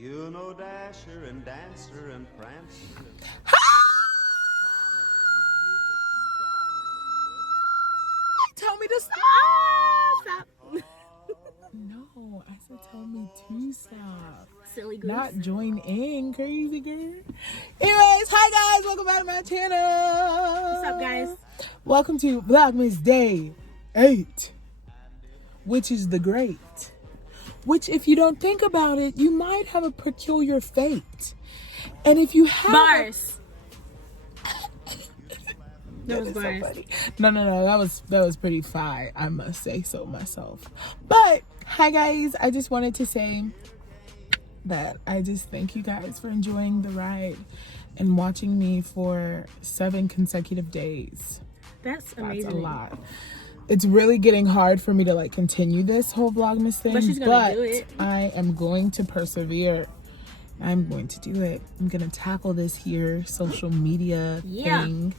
You know Dasher and Dancer and Prancer. Tell me to stop. Stop. No, I said tell me to stop. Silly goose. Not join in, crazy girl. Anyways, hi guys, welcome back to my channel. What's up, guys? Welcome to VLOGMAS Day 8, which is the great. Which, if you don't think about it, you might have a peculiar fate. And if you have Bars. That was bars. So funny. No, that was pretty fire, I must say so myself. But hi guys, I just wanted to say that I just thank you guys for enjoying the ride and watching me for 7 consecutive days. That's amazing. That's a lot. It's really getting hard for me to like continue this whole Vlogmas thing, but she's gonna do it. I am going to persevere. I'm going to do it. I'm gonna tackle this here social media thing.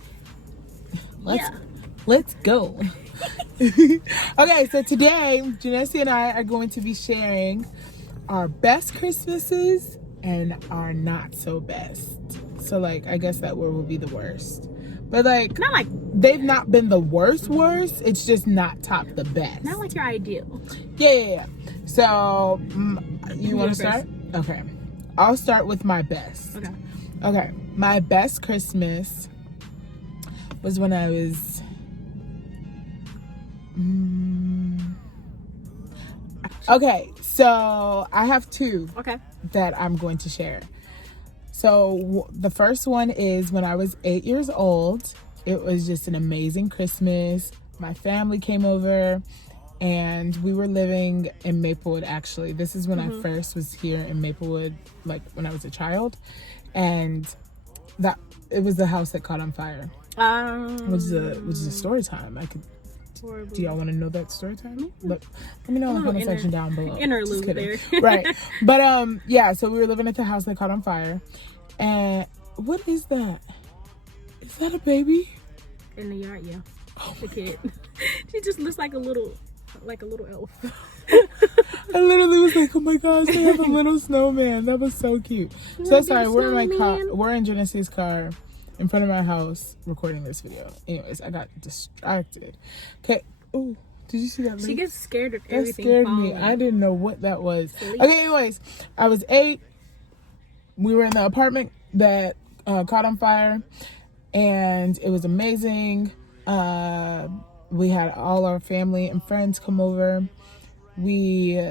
Let's go. Okay, so today Janessa and I are going to be sharing our best Christmases and our not so best. So like I guess that word will be the worst. But like not like they've not been the worst. It's just not top the best. Not like your ideal. Yeah. So you want to start? Okay. I'll start with my best. Okay. My best Christmas was when I was okay, so I have 2 that I'm going to share. So the first one is when I was 8 years old. It was just an amazing Christmas. My family came over and we were living in Maplewood. Actually, this is when I first was here in Maplewood, like when I was a child, and that it was the house that caught on fire. Which is a story time. Do y'all want to know that story time? Let me know in the comment section down below. Interlude there. Right. But yeah, so we were living at the house that caught on fire. And what is that? Is that a baby? In the yard, yeah. Oh, the kid. She just looks like a little elf. I literally was like, oh my gosh, they have a little snowman. That was so cute. So sorry, we're in my car. We're in Janessa's car in front of my house recording this video. Anyways, I got distracted. Okay. Oh, did you see that? She gets scared of everything. That scared me. I didn't know what that was. Okay, anyways, I was 8. We were in the apartment that caught on fire, and it was amazing. We had all our family and friends come over. We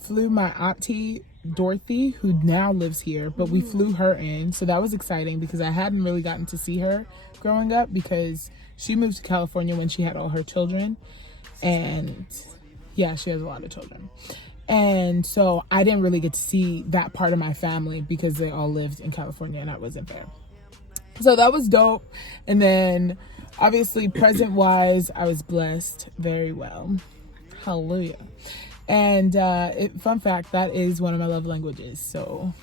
flew my auntie Dorothy, who now lives here, but we flew her in, so that was exciting because I hadn't really gotten to see her growing up because she moved to California when she had all her children, and yeah, she has a lot of children, and so I didn't really get to see that part of my family because they all lived in California and I wasn't there. So that was dope. And then obviously present wise, I was blessed very well. Hallelujah. And fun fact, that is one of my love languages. So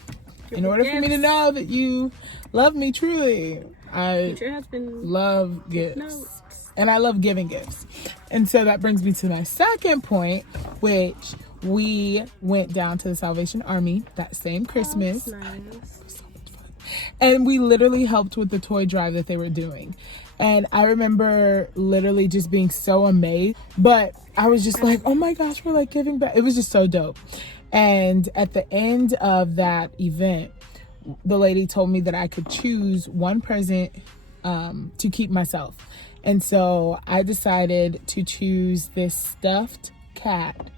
in order for me to know that you love me truly, I love gifts. And I love giving gifts. And so that brings me to my second point, which we went down to the Salvation Army that same Christmas. Oh, nice. So much fun. And we literally helped with the toy drive that they were doing. And I remember literally just being so amazed. But I was just like, oh my gosh, we're like giving back. It was just so dope. And at the end of that event, the lady told me that I could choose one present to keep myself. And so I decided to choose this stuffed cat,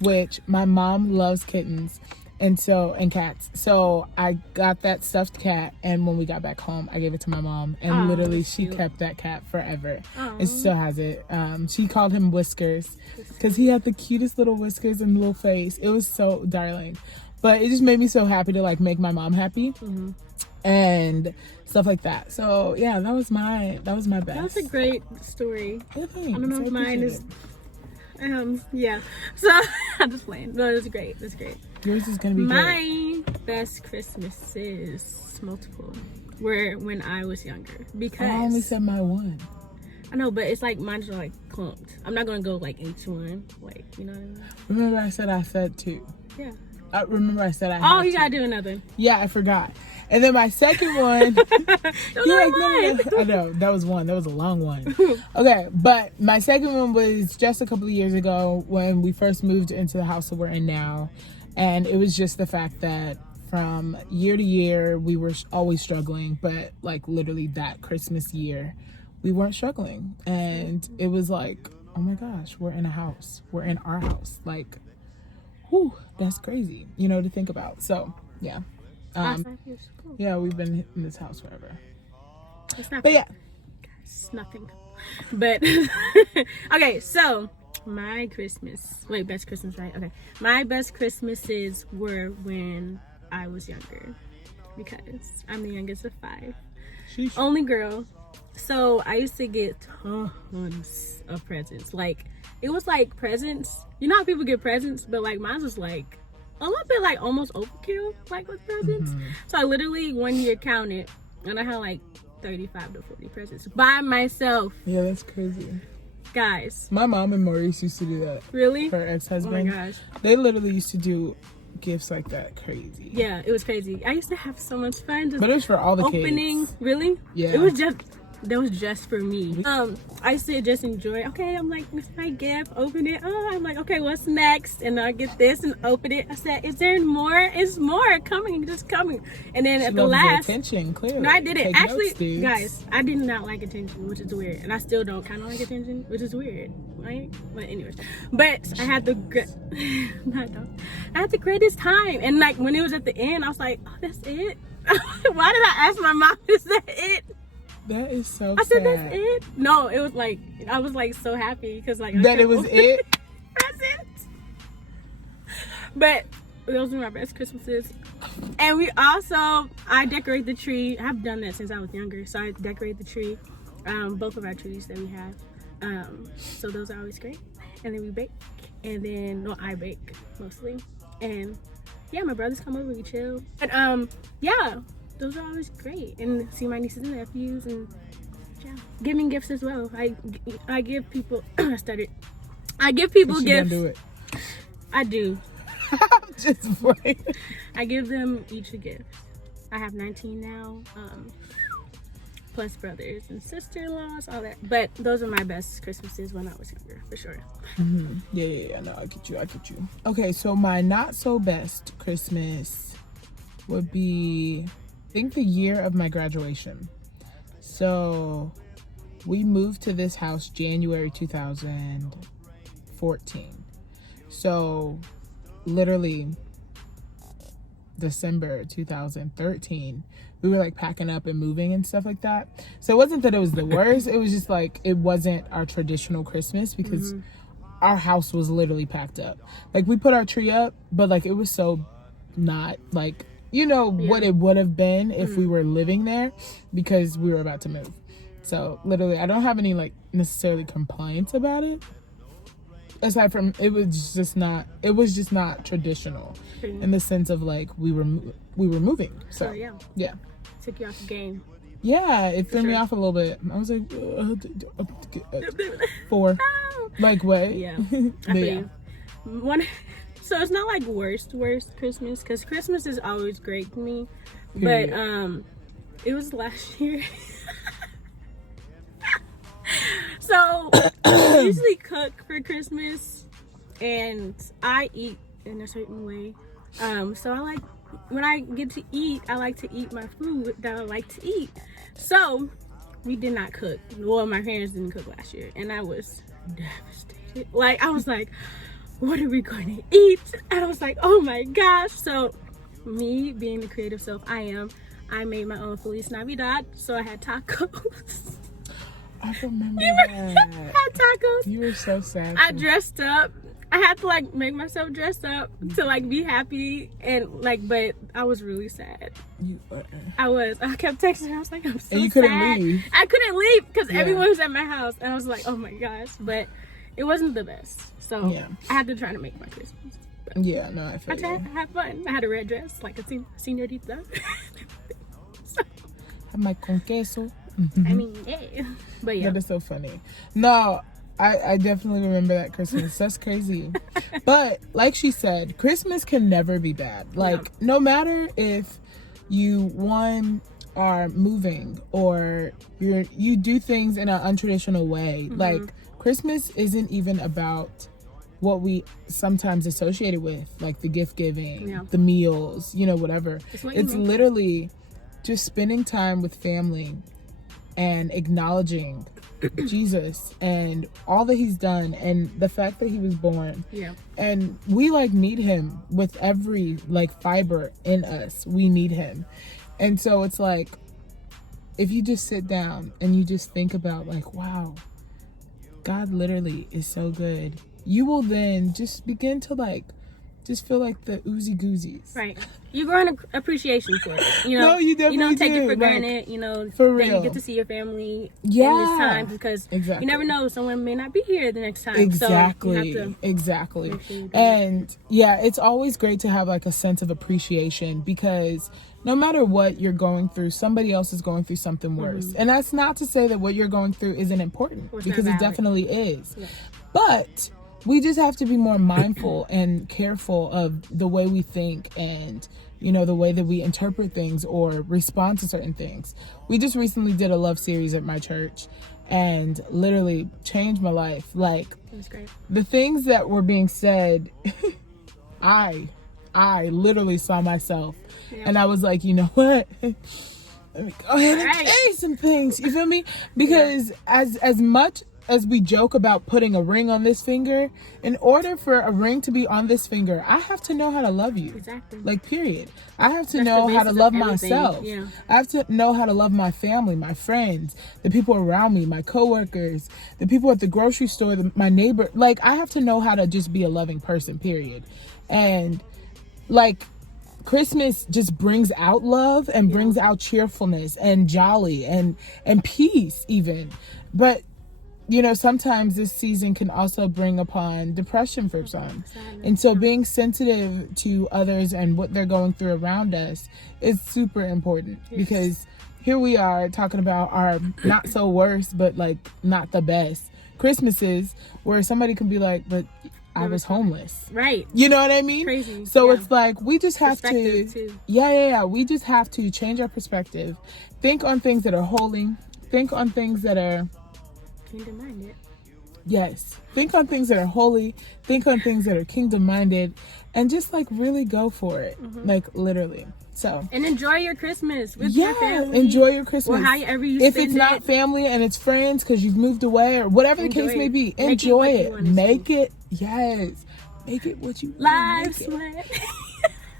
which my mom loves kittens and cats. So I got that stuffed cat, and when we got back home, I gave it to my mom, and literally she kept that cat forever. And she still has it. She called him Whiskers because he had the cutest little whiskers and little face. It was so darling. But it just made me so happy to like make my mom happy. And stuff like that. So yeah, that was my best. That's a great story. Yeah, thanks. I don't know if mine is yeah. So I'm just playing. No, that's great. That's great. Yours is gonna be my best Christmas is multiple. When I was younger, because I only said my one. I know, but it's like mine's are like clumped. I'm not gonna go like each one, like, you know what I mean? Remember I said 2. Yeah. I remember I said I Oh, had you to. gotta do another. Yeah, I forgot. And then my second one, you're like, no. I know, that was one. That was a long one. Okay, but my second one was just a couple of years ago when we first moved into the house that we're in now. And it was just the fact that from year to year, we were always struggling. But like literally that Christmas year, we weren't struggling. And it was like, oh my gosh, we're in a house. We're in our house. Like, whew, that's crazy, you know, to think about. So, yeah. Yeah, we've been in this house forever. It's not. But yeah. It's nothing. But okay, so my Christmas. Wait, best Christmas, right? Okay, my best Christmases were when I was younger, because I'm the youngest of 5, Sheesh. only girl. So I used to get tons of presents. Like it was like presents. You know how people get presents, but like mine was like a little bit like almost overkill, like with presents. So I literally one year counted, and I had like 35 to 40 presents by myself. Yeah, that's crazy. Guys, My mom and Maurice used to do that. really? Her ex-husband. Oh my gosh. They literally used to do gifts like that. Crazy. Yeah, it was crazy. I used to have so much fun just But it was for all the opening. kids. Really? Yeah. That was just for me. I used to just enjoy. Okay, I'm like, this is my gift. Open it. Oh, I'm like, okay, what's next? And I get this and open it. I said, is there more? It's more coming, just coming. And then She at the loves last, attention, clearly. no, I didn't. Take Actually, notes, dudes. guys, I did not like attention, which is weird, and I still don't kind of like attention, which is weird, right? But anyways, but I had the I had the greatest time, and like when it was at the end, I was like, oh, that's it. Why did I ask my mom? Is that it? That is so I said, sad. that's it. No, it was like I was like so happy because like That it was it? presents. But those were my best Christmases. And we also, I decorate the tree. I've done that since I was younger. So I decorate the tree, both of our trees that we have. So those are always great. And then we bake. And then, no, I bake mostly. And yeah, my brothers come over, we chill. But yeah, those are always great. And see my nieces and nephews and yeah. Giving gifts as well. I give people, I stuttered. I give people She gifts. gonna do it. I do. I'm just playing. I give them each a gift. I have 19 now, plus brothers and sister-in-laws, all that. But those are my best Christmases when I was younger, for sure. Yeah. No, I get you. Okay, so my not so best Christmas would be, I think, the year of my graduation. So we moved to this house January 2014. So literally December 2013, we were like packing up and moving and stuff like that. So it wasn't that it was the worst, it was just like it wasn't our traditional Christmas because our house was literally packed up. Like we put our tree up, but like it was so not like, you know, what it would have been if we were living there, because we were about to move. So literally I don't have any like necessarily complaints about it, aside from it was just not traditional in the sense of like we were moving. So yeah, Took you off the game. Yeah, it threw me off a little bit. I was like 4, like what? Yeah, But yeah. So it's not like worst Christmas, because Christmas is always great to me. Period. But it was last year. So I usually cook for Christmas, and I eat in a certain way. So I like, when I get to eat, I like to eat my food that I like to eat. So we did not cook. Well, my parents didn't cook last year, and I was devastated. Like, I was like, what are we going to eat? And I was like, oh my gosh. So me being the creative self I made my own Feliz Navidad. So I had tacos. I remember I that. had tacos. You were so sad. I dressed up. I had to like make myself dress up to like be happy, and like, but I was really sad. You were. I kept texting her. I was like, I'm so sad. And you couldn't leave. I couldn't leave because everyone was at my house, and I was like, oh my gosh. But it wasn't the best. So I had to try to make my Christmas. But Yeah, no, I feel you. I had fun. I had a red dress, like a señorita. So, Have my con queso. I mean, yeah. But yeah. That is so funny. No, I definitely remember that Christmas. That's crazy. But like she said, Christmas can never be bad. Like, no matter if you, one, are moving or you do things in an untraditional way. Like, Christmas isn't even about what we sometimes associate it with, like the gift giving, the meals, you know, whatever. It's literally just spending time with family and acknowledging Jesus and all that he's done and the fact that he was born. And we like need him with every like fiber in us. We need him. And so it's like, if you just sit down and you just think about like, wow, God literally is so good, you will then just begin to like just feel like the oozy goozies. Right. You grow an appreciation for it. You know, no, you definitely don't take do. it for granted. You know, for that real. you get to see your family in this time, because you never know, someone may not be here the next time. Exactly. So you have to exactly. make sure you do And yeah, it's always great to have like a sense of appreciation, because no matter what you're going through, somebody else is going through something worse. And that's not to say that what you're going through isn't important, because it definitely is. But we just have to be more mindful and careful of the way we think and, you know, the way that we interpret things or respond to certain things. We just recently did a love series at my church and literally changed my life. Like, it was great. The things that were being said, I literally saw myself and I was like, you know what? Let me go ahead and change some things. You feel me? Because as much as we joke about putting a ring on this finger, in order for a ring to be on this finger, I have to know how to love you. Exactly. Like, period. I have to know how to love myself. I have to know how to love my family, my friends, the people around me, my coworkers, the people at the grocery store, my neighbor. Like, I have to know how to just be a loving person, period. And like, Christmas just brings out love and brings out cheerfulness and jolly and peace even. But you know, sometimes this season can also bring upon depression for some. And so being sensitive to others and what they're going through around us is super important. Because here we are talking about our not so worst, but like not the best Christmases, where somebody can be like, but I was homeless. Right. You know what I mean? Crazy. So it's like, we just have to, too. We just have to change our perspective. Think on things that are holy. Think on things that are kingdom-minded. Yes. Think on things that are holy. Think on things that are kingdom-minded. And just like really go for it. Like literally. So. And enjoy your Christmas with your family. Enjoy your Christmas. Or however you if spend it's not family and it's friends because you've moved away or whatever the case may be, enjoy it. Make it. Yes. Make it what you want. Live sweat.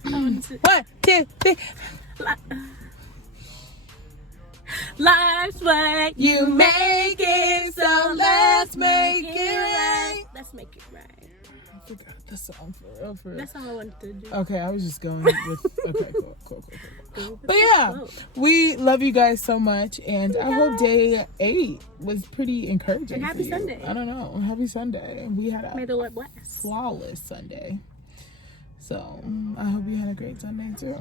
1, 2, 3. Life's what you make it, so let's make it right. Let's make it right. I forgot the song for real. That's all I wanted to do. Okay, I was just going with. Okay, cool. But yeah, we love you guys so much, and I hope day 8 was pretty encouraging. And happy for you. Sunday. I don't know. Happy Sunday. We had a flawless Sunday. So I hope you had a great Sunday too.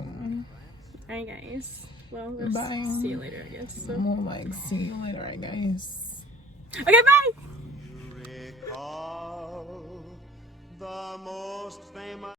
Alright, guys. Well, we'll bye. See you later, I guess. So. More like, see you later, I guess. Okay, bye! Recall the most famous